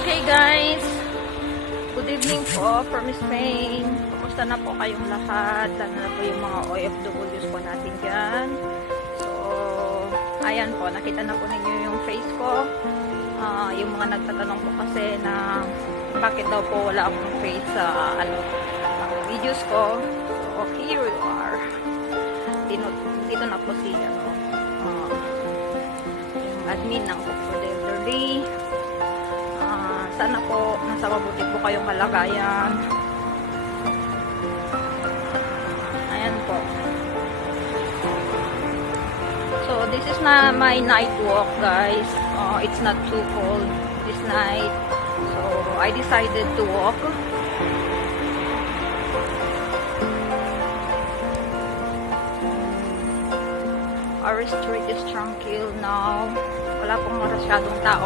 Hey guys! Good evening po from Spain. Kumusta na po kayong lahat? Lalo na po yung mga OFWs po natin dyan. So, ayan po. Nakita na po ninyo yung face ko. Yung mga nagtatanong po kasi na bakit daw po wala akong face sa videos ko. So, here you are. Dito na po si yung admin ng Food Elderly. Sana po nasa mabuti po kayong kalagayan. Ayan po. So this is na my night walk, guys. It's not too cold this night, so I decided to walk. Our street is tranquil now. Wala pong masyadong tao